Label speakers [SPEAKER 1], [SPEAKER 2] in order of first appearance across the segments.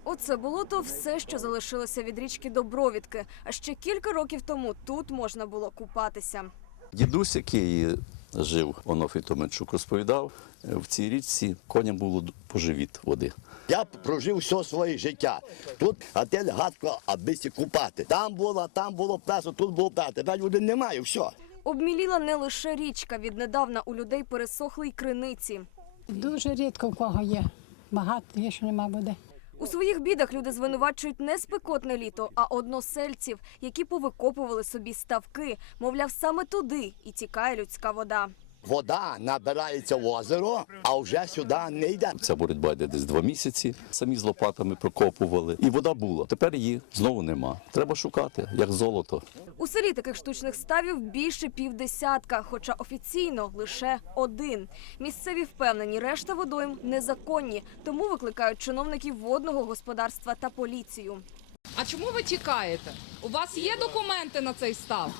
[SPEAKER 1] Оце болото – все, що залишилося від річки Добровідки. А ще кілька років тому тут можна було купатися.
[SPEAKER 2] Дідусь, який жив, Онофій Томенчук, розповідав, в цій річці коням було по живіт води.
[SPEAKER 3] Я прожив все своє життя. Тут готель гадко, аби сі купати. Там було плесо, тут було плесо. Тепер води немає, все.
[SPEAKER 1] Обміліла не лише річка. Віднедавна у людей пересохли й криниці.
[SPEAKER 4] Дуже рідко в кого є. Багато є, що нема води.
[SPEAKER 1] У своїх бідах люди звинувачують не спекотне літо, а односельців, які повикопували собі ставки. Мовляв, саме туди і тікає людська вода.
[SPEAKER 3] Вода набирається в озеро, а вже сюди не йде.
[SPEAKER 2] Ця боротьба йде десь 2 місяці. Самі з лопатами прокопували. І вода була. Тепер її знову нема. Треба шукати, як золото.
[SPEAKER 1] У селі таких штучних ставів більше 50, хоча офіційно лише 1. Місцеві впевнені, решта водойм незаконні, тому викликають чиновників водного господарства та поліцію.
[SPEAKER 5] А чому ви тікаєте? У вас є документи на цей став?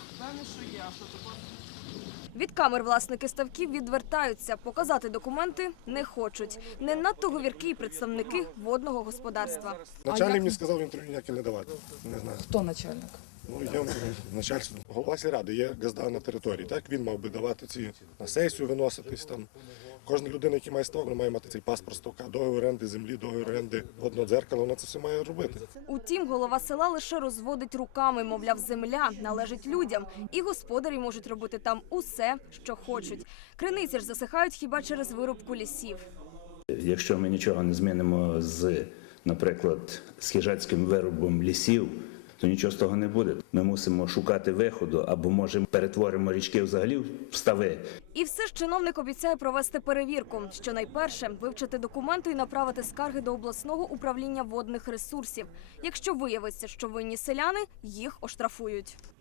[SPEAKER 1] Від камер власники ставків відвертаються, показати документи не хочуть. Не надто говіркі представники водного господарства.
[SPEAKER 6] Начальник мені сказав інтерв'ю ніяке не давати. Не знаю.
[SPEAKER 5] Хто начальник?
[SPEAKER 6] Ну, є начальство. Голова сільради, є газда на території. Так, він мав би давати ці на сесію, виноситись там. Кожна людина, яка має ставок, має мати цей паспорт ставка, договір оренди землі, договір оренди водного дзеркала, вона це все має робити.
[SPEAKER 1] Утім, голова села лише розводить руками, мовляв, земля належить людям. І господарі можуть робити там усе, що хочуть. Криниці ж засихають хіба через вирубку лісів.
[SPEAKER 7] Якщо ми нічого не змінимо з, наприклад, з хижацьким вирубом лісів, то нічого з того не буде. Ми мусимо шукати виходу, або, може, перетворимо річки взагалі в стави.
[SPEAKER 1] І все ж чиновник обіцяє провести перевірку. Щонайперше вивчити документи і направити скарги до обласного управління водних ресурсів. Якщо виявиться, що винні селяни, їх оштрафують.